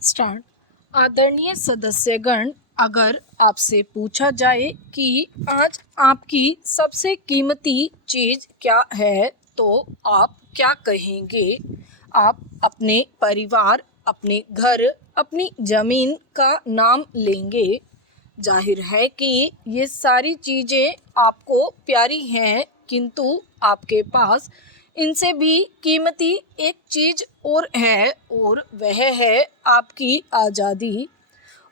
Start. आदरणीय सदस्यगण, अगर आपसे पूछा जाए कि आज आपकी सबसे कीमती चीज क्या है तो आप क्या कहेंगे? आप अपने परिवार, अपने घर, अपनी जमीन का नाम लेंगे। जाहिर है कि ये सारी चीजें आपको प्यारी हैं, किंतु आपके पास इनसे भी कीमती एक चीज और है, और वह है आपकी आज़ादी।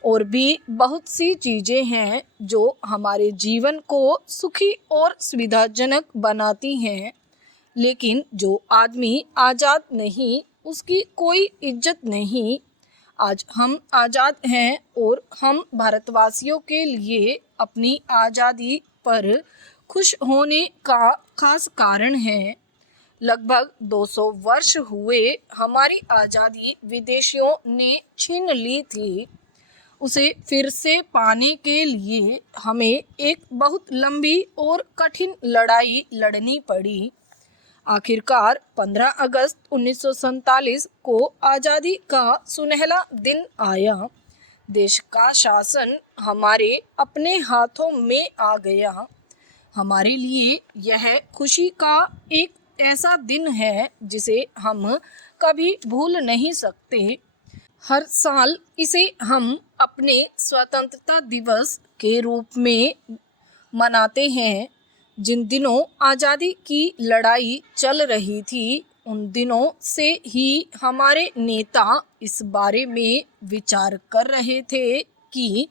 और भी बहुत सी चीजें हैं जो हमारे जीवन को सुखी और सुविधाजनक बनाती हैं, लेकिन जो आदमी आज़ाद नहीं, उसकी कोई इज्जत नहीं। आज हम आज़ाद हैं और हम भारतवासियों के लिए अपनी आज़ादी पर खुश होने का खास कारण है। लगभग 200 वर्ष हुए हमारी आज़ादी विदेशियों ने छीन ली थी। उसे फिर से पाने के लिए हमें एक बहुत लंबी और कठिन लड़ाई लड़नी पड़ी। आखिरकार 15 अगस्त 1947 को आज़ादी का सुनहला दिन आया। देश का शासन हमारे अपने हाथों में आ गया। हमारे लिए यह खुशी का एक ऐसा दिन है जिसे हम कभी भूल नहीं सकते। हर साल इसे हम अपने स्वतंत्रता दिवस के रूप में मनाते हैं। जिन दिनों आज़ादी की लड़ाई चल रही थी, उन दिनों से ही हमारे नेता इस बारे में विचार कर रहे थे कि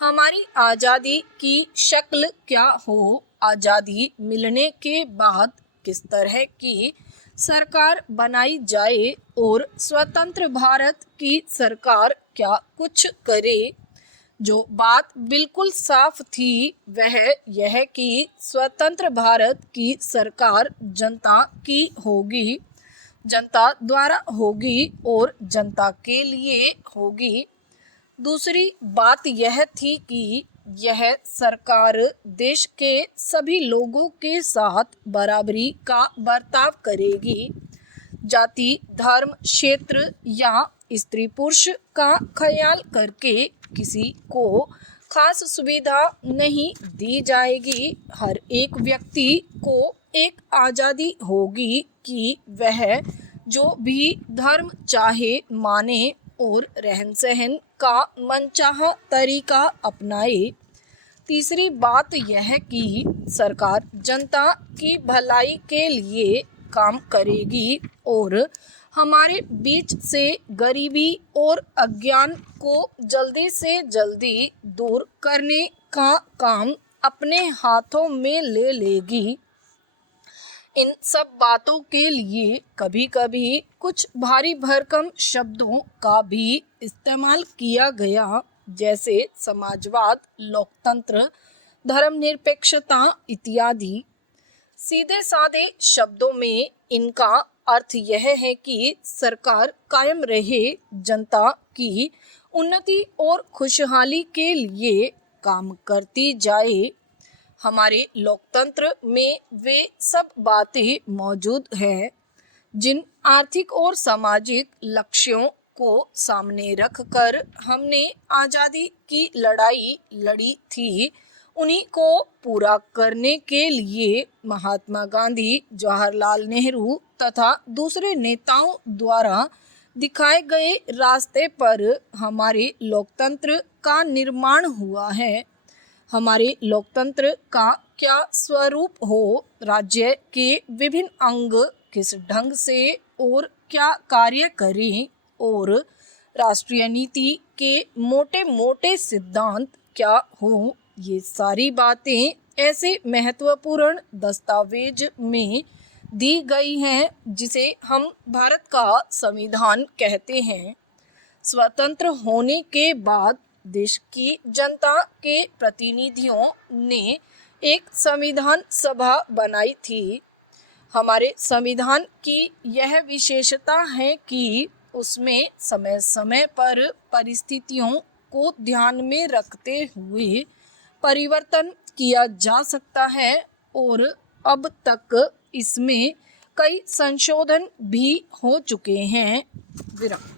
हमारी आज़ादी की शक्ल क्या हो, आज़ादी मिलने के बाद किस तरह की सरकार बनाई जाए और स्वतंत्र भारत की सरकार क्या कुछ करे। जो बात बिल्कुल साफ थी वह यह कि स्वतंत्र भारत की सरकार जनता की होगी, जनता द्वारा होगी और जनता के लिए होगी। दूसरी बात यह थी कि यह सरकार देश के सभी लोगों के साथ बराबरी का बर्ताव करेगी। जाति, धर्म, क्षेत्र या स्त्री पुरुष का ख्याल करके किसी को खास सुविधा नहीं दी जाएगी। हर एक व्यक्ति को एक आज़ादी होगी कि वह जो भी धर्म चाहे माने और रहन सहन का मनचाहा तरीका अपनाए। तीसरी बात यह कि सरकार जनता की भलाई के लिए काम करेगी और हमारे बीच से गरीबी और अज्ञान को जल्दी से जल्दी दूर करने का काम अपने हाथों में ले लेगी। इन सब बातों के लिए कभी कभी कुछ भारी भरकम शब्दों का भी इस्तेमाल किया गया, जैसे समाजवाद, लोकतंत्र, धर्मनिरपेक्षता इत्यादि। सीधे साधे शब्दों में इनका अर्थ यह है कि सरकार कायम रहे, जनता की उन्नति और खुशहाली के लिए काम करती जाए। हमारे लोकतंत्र में वे सब बातें मौजूद हैं जिन आर्थिक और सामाजिक लक्ष्यों को सामने रखकर हमने आज़ादी की लड़ाई लड़ी थी। उन्हीं को पूरा करने के लिए महात्मा गांधी, जवाहरलाल नेहरू तथा दूसरे नेताओं द्वारा दिखाए गए रास्ते पर हमारे लोकतंत्र का निर्माण हुआ है। हमारे लोकतंत्र का क्या स्वरूप हो, राज्य के विभिन्न अंग किस ढंग से और क्या कार्य करें, और राष्ट्रीय नीति के मोटे मोटे सिद्धांत क्या हो, ये सारी बातें ऐसे महत्वपूर्ण दस्तावेज में दी गई हैं जिसे हम भारत का संविधान कहते हैं। स्वतंत्र होने के बाद देश की जनता के प्रतिनिधियों ने एक संविधान सभा बनाई थी। हमारे संविधान की यह विशेषता है कि उसमें समय समय पर परिस्थितियों को ध्यान में रखते हुए परिवर्तन किया जा सकता है और अब तक इसमें कई संशोधन भी हो चुके हैं। विराम।